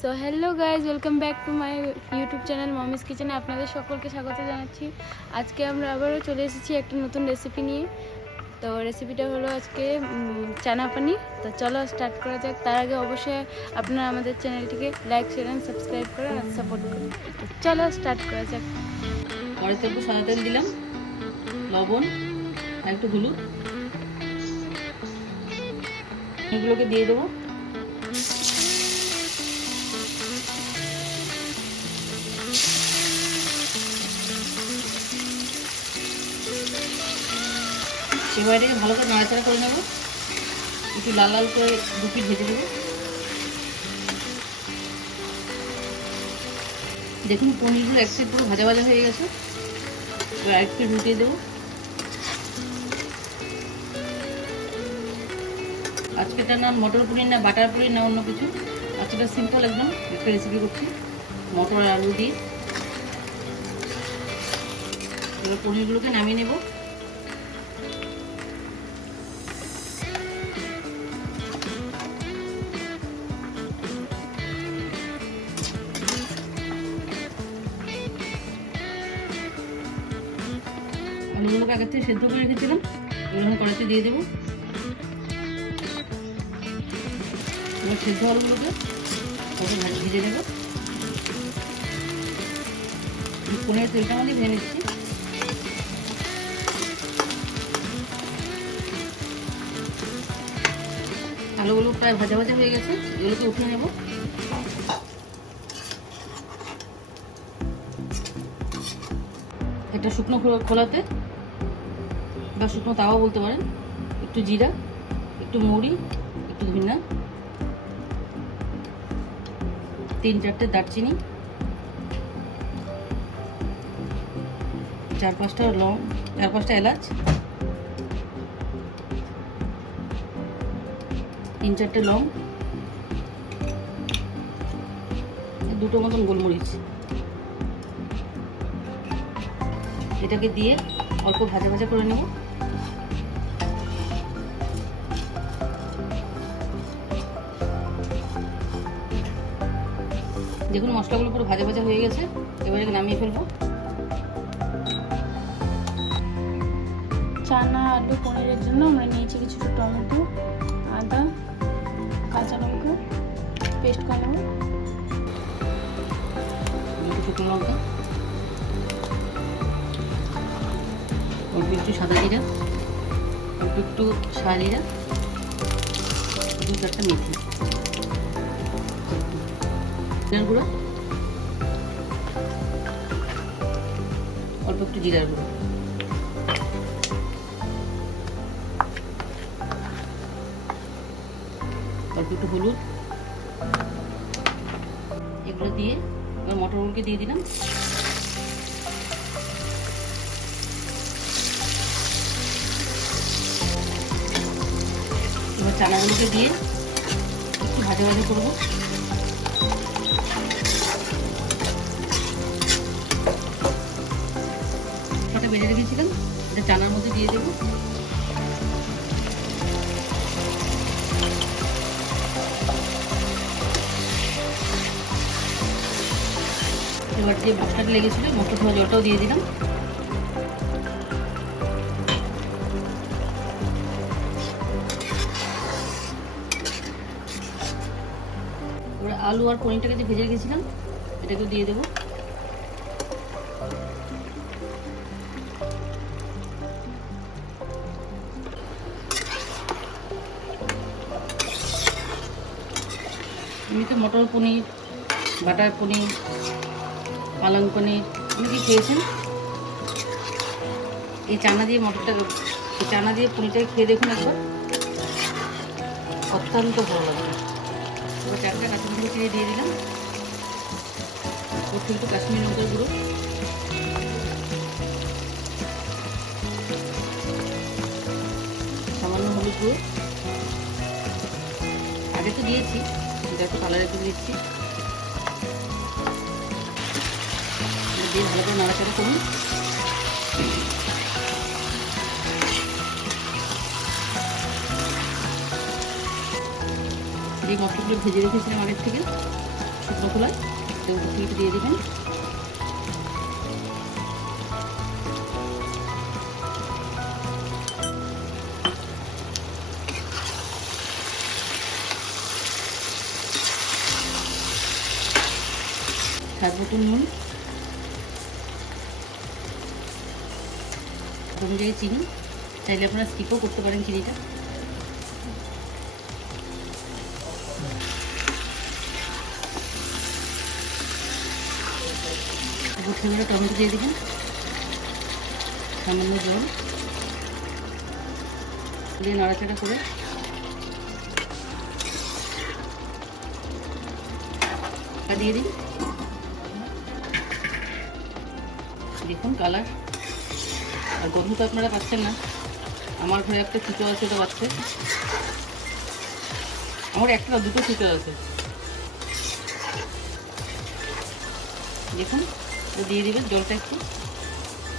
So hello guys, welcome back to my YouTube channel mommy's কিচেনে। আপনাদের সকলকে স্বাগত জানাচ্ছি। আজকে আমরা আবারও চলে এসেছি একটা নতুন রেসিপি নিয়ে। তো রেসিপিটা হলো আজকে চানা পানির। তো চলো স্টার্ট করা যাক। তার আগে অবশ্যই আপনারা আমাদের চ্যানেলটিকে লাইক, শেয়ার অ্যান্ড সাবস্ক্রাইব করে আর সাপোর্ট করুন। তো চলো স্টার্ট করা যাক। কড়াইতে একটু সাদা তেল দিলাম, লবণ আর একটু হলুদ, এগুলোকে দিয়ে দেবো। এবারে ভালো করে নাড়াচাড়া করে নেবো, একটু লাল লাল করে দু পিঠ ভেজে দেবো। দেখুন পনিরগুলো এক সাইড পুরো ভাজা ভাজা হয়ে গেছে। এবার এক পিঠ উল্টিয়ে দেবো। আজকেটা না মটর পনির না বাটার পনির না অন্য কিছু, আজকেটা সিম্পল একদম একটা রেসিপি করছি মটর আর আলু দিয়ে। এবার পনিরগুলোকে নামিয়ে নেব। আলুগুলোকে আগের থেকে সেদ্ধ করে রেখেছিলাম, এগুলো কড়াইতে দিয়ে দেবো। এবার সেদ্ধ আলুগুলোকে ভেজে নেব। পনিরের তেলটা আমাদের ভেজে নিচ্ছি। আলুগুলো প্রায় ভাজা ভাজা হয়ে গেছে, এগুলোকে উঠিয়ে নেব। একটা শুকনো খোলাতে বা শুকনো তাওয়া বলতে পারেন, একটু জিরা, একটু মৌরি, একটু ধনিয়া, 3-4টে দারচিনি, 4-5টা লং, 4-5টা এলাচ, 3-4টে লং, 2টো মতন গোলমরিচ। এটাকে দিয়ে অল্প ভাজা ভাজা করে নেব। দেখুন মশলাগুলো পুরো ভাজা ভাজা হয়ে গেছে, এবারে নামিয়ে ফেলবো। চানা আলু পনিরের জন্য আমরা নিয়েছি কিছুটা টমেটো, আদা, কাঁচা লঙ্কা পেস্ট করে নেব, শুকনো লঙ্কা, অল্প একটু সাদা জিরা, অল্প একটু সাদা জিরা, 2-4টা মেথি, গুঁড়ো, অল্প একটু জিরার গুঁড়ো, অল্প একটু হলুদ। এগুলো দিয়ে এবার মটরগুলোকে দিয়ে দিলাম। এবার চানাগুলোকে দিয়ে একটু ভাজা ভাজা করবো। এটা বেজে রেখেছিলাম, এটা চানার মধ্যে দিয়ে দেবো। এবার যে মশলাটা লেগেছিল মশলা ধোয়া জলটাও দিয়ে দিলাম। এবার আলু আর পনিরটাকে যে ভেজে রেখেছিলাম এটাকেও দিয়ে দেবো। এমনিতে মটর পনির, বাটার পনির, পালং পনির অনেকেই খেয়েছেন। এই চানা দিয়ে পনিরটাকে খেয়ে দেখুন একবার, অত্যন্ত ভালো লাগবে। এবার 4টা কাঁচামরিচ চিড়ে দিয়ে দিলাম, একটু কাশ্মীরি লঙ্কার গুঁড়ো, সামান্য হলুদ গুঁড়ো, আগে তো দিয়েছি, এটা একটু কালার একটু দিচ্ছি, দিয়ে ভালো করে নাড়াচাড়া করুন। যে মশলাগুলো ভেজে রেখেছিলাম আগের থেকে শুকনো খোলায় তো হিট দিয়ে দেবেন। স্বাদ মতো নুন, অনুযায়ী চিনি, চাইলে আপনারা স্কিপও করতে পারেন চিনিটা। গোটা টমেটো দিয়ে দেবেন, সামান্য জল দিয়ে নাড়াচাড়া করে দিয়ে দিন। দেখুন কালার আর গন্ধ তো আপনারা পাচ্ছেন না। আমার ঘরে একটা ছুটো আছে, ওটা পাচ্ছে। আমার একটা না দুটো ছুটো আছে। দেখুন দিয়ে দেবেন জলটা, একটু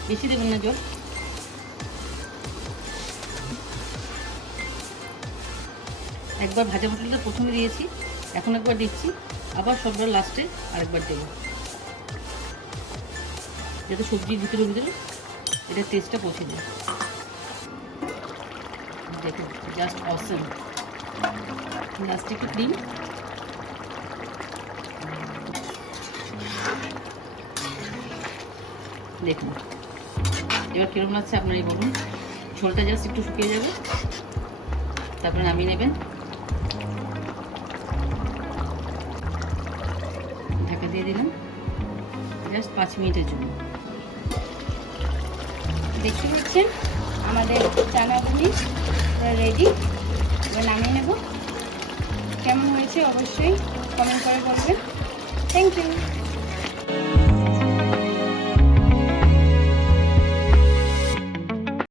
বেশি দেবেন না জল। একবার ভাজা মশলাটা প্রথমে দিয়েছি, এখন একবার দিচ্ছি, আবার সবটা লাস্টে আরেকবার দেবো, যাতে সবজির ভিতরে ভিতরে এটা টেস্টটা পৌঁছে যায়। দেখুন জাস্ট অসম। লাস্টে একটু ক্রিম, দেখুন এবার কিরকম লাগছে আপনারাই বলুন। ঝোলটা জাস্ট একটু শুকিয়ে যাবে, তারপরে নামিয়ে নেবেন। ঢাকা দিয়ে দিলাম জাস্ট 5 মিনিটের জন্য। দেখতে পাচ্ছেন আমাদের চানা পনির রেডি। এবার নামিয়ে নেব। কেমন হয়েছে অবশ্যই কমেন্ট করে বলবেন। Thank you.